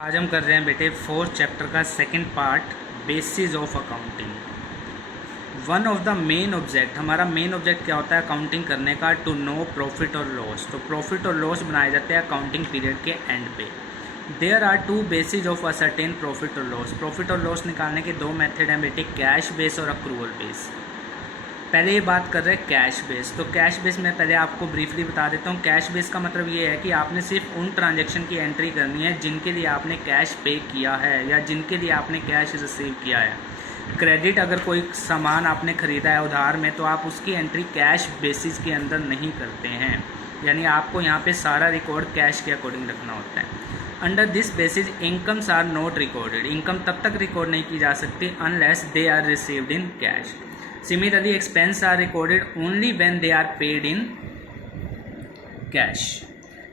आज हम कर रहे हैं बेटे फोर्थ चैप्टर का second part, basis of accounting. One of the main object, हमारा मेन ऑब्जेक्ट क्या होता है अकाउंटिंग करने का? टू नो प्रॉफिट और लॉस। तो प्रॉफिट और लॉस बनाए जाते हैं अकाउंटिंग पीरियड के एंड पे। There are two basis of ascertain profit और लॉस। प्रॉफिट और लॉस निकालने के दो मेथड हैं बेटे, कैश बेस और अक्रूवल बेस। पहले ये बात कर रहे हैं कैश बेस। तो कैश बेस मैं पहले आपको ब्रीफली बता देता हूँ। कैश बेस का मतलब ये है कि आपने सिर्फ उन ट्रांजैक्शन की एंट्री करनी है जिनके लिए आपने कैश पे किया है या जिनके लिए आपने कैश रिसीव किया है। क्रेडिट, अगर कोई सामान आपने ख़रीदा है उधार में, तो आप उसकी एंट्री कैश बेसिस के अंदर नहीं करते हैं, यानी आपको यहाँ पे सारा रिकॉर्ड कैश के अकॉर्डिंग रखना होता है। Under this basis incomes are not recorded. Income तब तक रिकॉर्ड नहीं की जा सकती unless they are received in cash. Similarly, expenses are recorded only when they are paid in cash.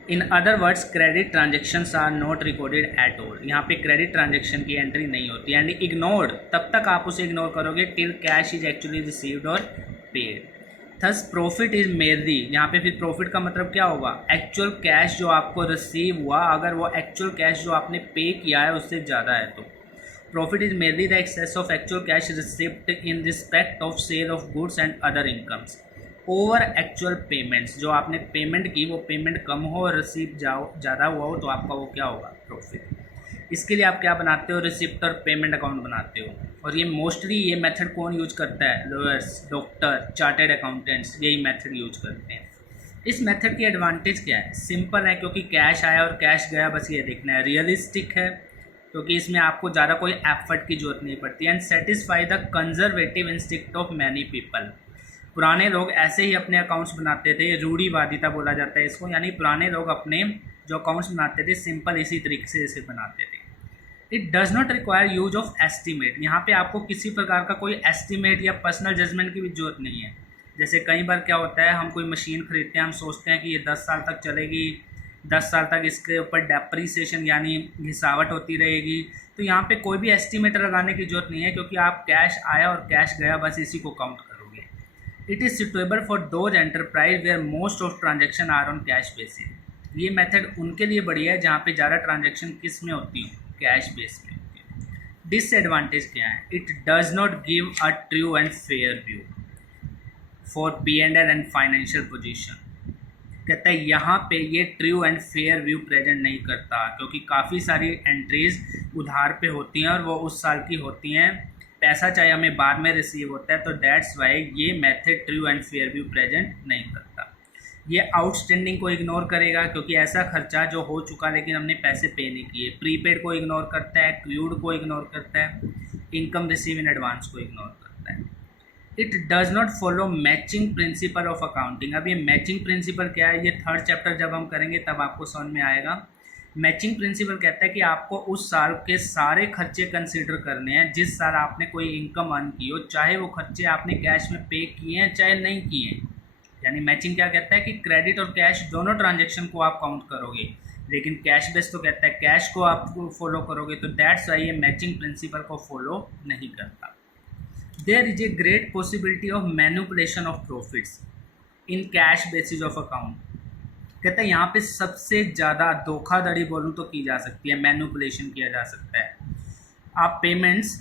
In other words, credit transactions are not recorded at all. यहाँ पे credit transaction की entry नहीं होती है and ignored, तब तक आप उसे ignore करोगे till cash is actually received or paid. Thus profit is merely, यहाँ पे फिर profit का मतलब क्या होगा? Actual cash जो आपको receive हुआ, अगर वो actual cash जो आपने pay किया है उससे ज़्यादा है तो profit is merely the excess of actual cash received in respect of sale of goods and other incomes over actual payments। जो आपने पेमेंट की वो पेमेंट कम हो और रिसीव ज़्यादा हुआ हो तो आपका वो क्या होगा? प्रॉफिट। इसके लिए आप क्या बनाते हो? रिसिप्ट और पेमेंट अकाउंट बनाते हो। और ये मोस्टली ये मेथड कौन यूज करता है? लॉयर्स, डॉक्टर, चार्टेड अकाउंटेंट्स, यही मेथड यूज करते हैं। इस मेथड की एडवांटेज क्या है? सिंपल है, क्योंकि कैश आया और कैश गया, बस ये देखना है। रियलिस्टिक है क्योंकि इसमें आपको ज़्यादा कोई एफर्ट की जरूरत नहीं पड़ती। And satisfy the conservative instinct of many people. पुराने लोग ऐसे ही अपने अकाउंट्स बनाते थे, रूढ़िवादिता बोला जाता है इसको, यानी पुराने लोग अपने जो अकाउंट्स बनाते थे सिंपल इसी तरीके से इसे बनाते थे। It does not require use of estimate. यहाँ पे आपको किसी प्रकार का कोई एस्टिमेट या पर्सनल जजमेंट की भी जरूरत नहीं है। जैसे कई बार क्या होता है, हम कोई मशीन खरीदते हैं, हम सोचते हैं कि ये 10 साल तक चलेगी, 10 साल तक इसके ऊपर डेप्रीसिएशन यानी घिसावट होती रहेगी। तो यहाँ पे कोई भी एस्टिमेटर लगाने की जरूरत नहीं है, क्योंकि आप कैश आया और कैश गया बस इसी को काउंट करोगे। It is suitable for those enterprise where most of transaction are on cash basis. ये मेथड उनके लिए बढ़िया है जहाँ पे ज़्यादा ट्रांजेक्शन किस में होती है? कैश बेस में होती है। डिसएडवांटेज क्या है? It does not give a true and fair view for P&L and financial position. कहता है यहाँ पे ये true and fair view present नहीं करता, क्योंकि काफ़ी सारी एंट्रीज उधार पे होती हैं और वो उस साल की होती हैं, पैसा चाहे हमें बाद में रिसीव होता है। तो दैट्स वाई ये method true and fair view present नहीं करता। ये आउटस्टैंडिंग को इग्नोर करेगा, क्योंकि ऐसा खर्चा जो हो चुका लेकिन हमने पैसे पे नहीं किए। प्रीपेड को इग्नोर करता है, क्यूड को इग्नोर करता है, इनकम रिसीव इन एडवांस को इग्नोर करता है। It does not follow matching principle of accounting. अब ये मैचिंग प्रिंसिपल क्या है, ये थर्ड चैप्टर जब हम करेंगे तब आपको समझ में आएगा। मैचिंग प्रिंसिपल कहता है कि आपको उस साल के सारे खर्चे कंसीडर करने हैं जिस साल आपने कोई इनकम अर्न की हो, चाहे वो खर्चे आपने कैश में पे किए हैं चाहे नहीं किए हैं। यानी मैचिंग क्या कहता है कि क्रेडिट और कैश दोनों ट्रांजेक्शन को आप काउंट करोगे, लेकिन कैश बेस तो कहता है कैश को आप फॉलो करोगे। तो दैट्स वाई ये मैचिंग प्रिंसिपल को फॉलो नहीं करता। There is a great possibility of manipulation of profits in cash basis of account। कहता है यहाँ पे सबसे ज़्यादा धोखाधड़ी बोलूँ तो की जा सकती है, मैनिपुलेशन किया जा सकता है। आप पेमेंट्स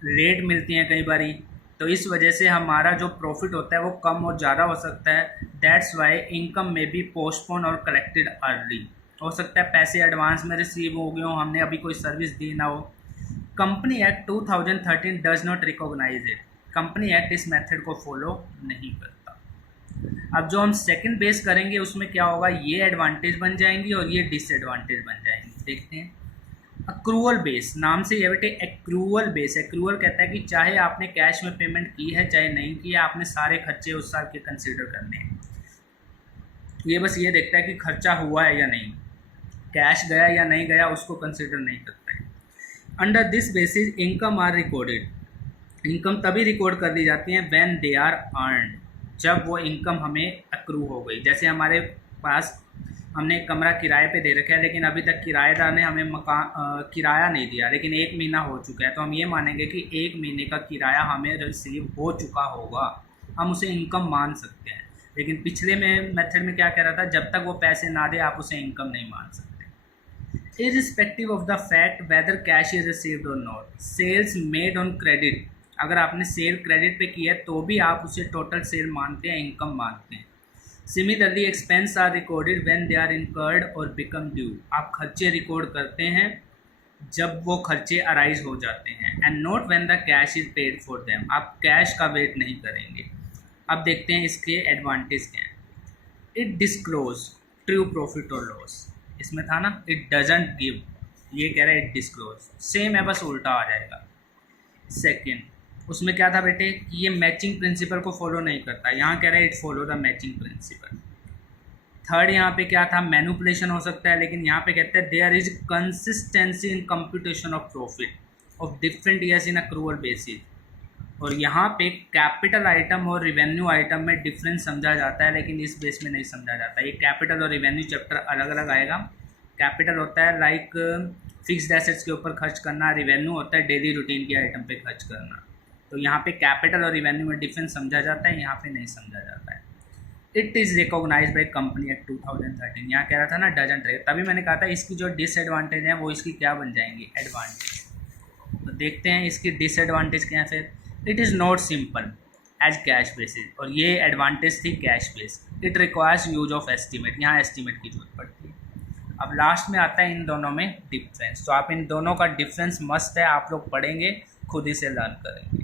लेट मिलती हैं कई बारी, तो इस वजह से हमारा जो प्रॉफिट होता है वो कम और ज़्यादा हो सकता है। दैट्स वाई इनकम में बी पोस्टपोन और कलेक्टेड अर्ली। हो सकता है पैसे एडवांस में रिसीव हो गए हो, हमने अभी कोई सर्विस दी ना हो। Company act 2013 does not recognise it. Company act इस मेथड को फॉलो नहीं करता। अब जो हम सेकंड बेस करेंगे उसमें क्या होगा, ये एडवांटेज बन जाएंगी और ये डिसएडवांटेज बन जाएंगी। देखते हैं। अक्रूवल बेस, नाम से ये बेटे एक्रूवल बेस। एक्रूवल कहता है कि चाहे आपने कैश में पेमेंट की है चाहे नहीं की है, आपने सारे खर्चे उस साल के कंसीडर करने हैं। ये बस ये देखता है कि खर्चा हुआ है या नहीं, कैश गया या नहीं गया उसको कंसिडर नहीं करता है। Under this basis income are recorded. Income तभी रिकॉर्ड कर दी जाती है व्हेन दे आर अर्नड, जब वो इनकम हमें अक्रू हो गई। जैसे हमारे पास हमने कमरा किराए पे दे रखा है, लेकिन अभी तक किराएदार ने हमें किराया नहीं दिया, लेकिन 1 महीना हो चुका है, तो हम ये मानेंगे कि 1 महीने का किराया हमें रिसीव हो चुका होगा, हम उसे इनकम मान सकते हैं। लेकिन पिछले में मेथड में क्या कह रहा था, जब तक वो पैसे ना दे आप उसे इनकम नहीं मान सकते। Irrespective of the fact whether cash is received और not, sales made on credit, अगर आपने सेल क्रेडिट पे की है तो भी आप उसे टोटल सेल मानते हैं, इनकम मानते हैं। Similarly expense are recorded when they are incurred और बिकम ड्यू, आप खर्चे रिकॉर्ड करते हैं जब वो खर्चे अराइज हो जाते हैं, and not when the cash is paid for them, आप कैश का वेट नहीं करेंगे। अब देखते हैं इसके एडवांटेज क्या हैं। इट डिस्क्लोज ट्रू प्रॉफिट और लॉस, इसमें था ना इट डजंट गिव, ये कह रहा है इट डिस्क्लोज, सेम है बस उल्टा आ जाएगा। सेकेंड, उसमें क्या था बेटे कि ये मैचिंग प्रिंसिपल को फॉलो नहीं करता, यहाँ कह रहा है it follow the matching principal. Third, यहाँ पे क्या था मैनिपुलेशन हो सकता है, लेकिन यहाँ पे कहते हैं there is consistency in computation of profit of different years in accrual basis, और यहाँ पे कैपिटल आइटम और रिवेन्यू आइटम में डिफरेंस समझा जाता है, लेकिन इस बेस में नहीं समझा जाता। ये कैपिटल और रिवेन्यू चैप्टर अलग अलग आएगा। कैपिटल होता है लाइक फिक्स्ड एसेट्स के ऊपर खर्च करना, रिवेन्यू होता है डेली रूटीन के आइटम पे खर्च करना। तो यहाँ पे कैपिटल और रिवेन्यू में डिफरेंस समझा जाता है, यहाँ पे नहीं समझा जाता है। It is recognise by company at 2013, यहाँ कह रहा था ना डजंट रहे, तभी मैंने कहा था इसकी जो डिसएडवांटेज है वो इसकी क्या बन जाएंगी, एडवांटेज। तो देखते हैं इसकी डिसएडवांटेज क्या है फिर। It is not simple as cash basis, और ये एडवांटेज थी cash base. It requires use of estimate, यहाँ एस्टीमेट की जरूरत पड़ती है। अब लास्ट में आता है इन दोनों में डिफरेंस, तो आप इन दोनों का डिफरेंस मस्त है, आप लोग पढ़ेंगे खुद ही से लर्न करेंगे।